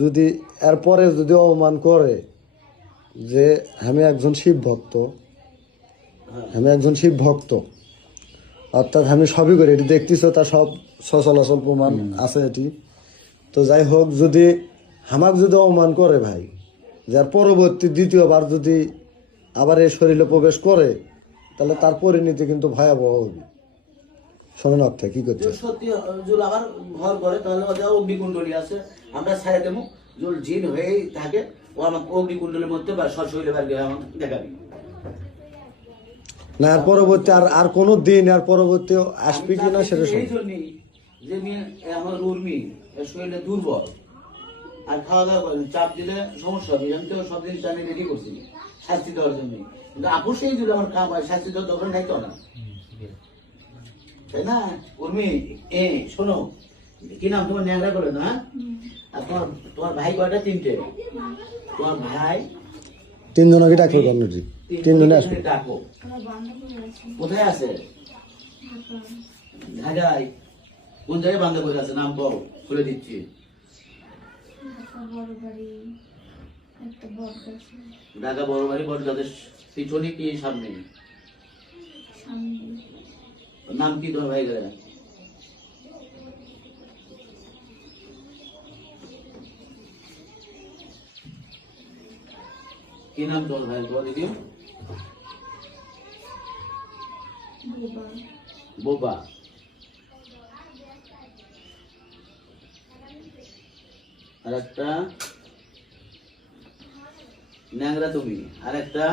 যদি এরপরে যদি অপমান করে যে আমি একজন শিব ভক্ত, অর্থাৎ আমি সবই করি, এটি দেখতেছো, তার সব সচলাচল প্রমাণ আছে এটি। তো যাই হোক, যদি হামাক যদি অপমান করে ভাই, যার পরবর্তী দ্বিতীয়বার যদি আবার এই শরীরে প্রবেশ করে, তাহলে তার পরিণতি কিন্তু ভয়াবহ হবে। শোনেন অর্থে কি করছে সত্যি জুল আবার ঘর করে, তাহলে ওদের অগ্নিকুণ্ডলী আছে, আমরা ছেড়ে দেবো, জুল জিন হয়েই থাকে, ও আমাকে অগ্নিকুণ্ডলের মধ্যে বা সশরীরে বার গিয়ে আমাকে দেখাবি না। আর পরবর্তী আর কোনো দিন আর পরবর্তী আসবে কি না সেটা এই জন্যই যে মেয়ে আমার উর্মি শরীরে দুর্বল আর খাওয়া দাওয়া করেন, চাপ দিলে সমস্যা হবে। আমি তো সব জিনিস আমি রেডি করছি শাস্তি দেওয়ার জন্য, কিন্তু আপু সেই যদি আমার কাম হয় শাস্তি দেওয়ার দরকার নাই তো না, তাই না? উর্মি শোনো, কি নাম তোমার? ন্যাংরা করে না? আর তোমার ভাই কয়টা? তিনটে। তোমার ভাই তিনজনকে ডাকো কেন? তিনজনে আসবে। ডাকো। কোথায় আছে? ঢাকায়। কোন জায়গায় বান্ধব করে আছে? নাম বল, খুলে দিচ্ছি। ঢাকা বড় বাড়ি, বড় গাছের পিছনে কি সামনে? নাম কি তোমার ভাই গেলে? কি নাম তোমার ভাই? তোমার দিদি বোবা। আর একটা ন্যাংরা তুমি, আর একটা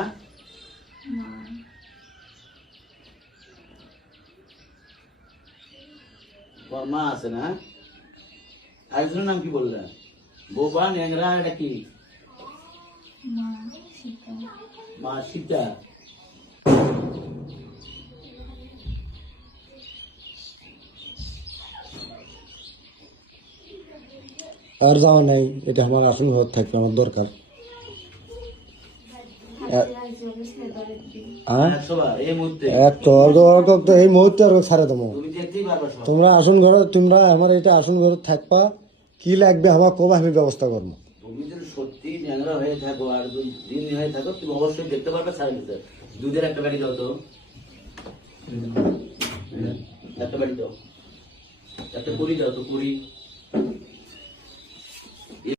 তোমার মা আছে না? আরেকজনের নাম কি বললে? বোবা, ন্যাংরা, এটা কি? মা সীতা। আর যাওয়া নাই, এটা আমার আসল ঘর থাকবে, আমার দরকার। এই মুহূর্তে আর ছাড়ে দেবো। তোমরা আসন ঘরে, তোমরা আমার এটা আসন ঘরে থাকবা, কি লাগবে আমার কবা, আমি ব্যবস্থা করবো। তুমি যদি সত্যি ন্যাংরা হয়ে থাকো আর দিন হয়ে থাকো, তুমি অবশ্যই দেখতে পারবে ছাড়ে দিতে। দুধের একটা বাড়ি দাও তো, একটা বাড়ি দাও, একটা কুড়ি দাও তো, কুড়ি।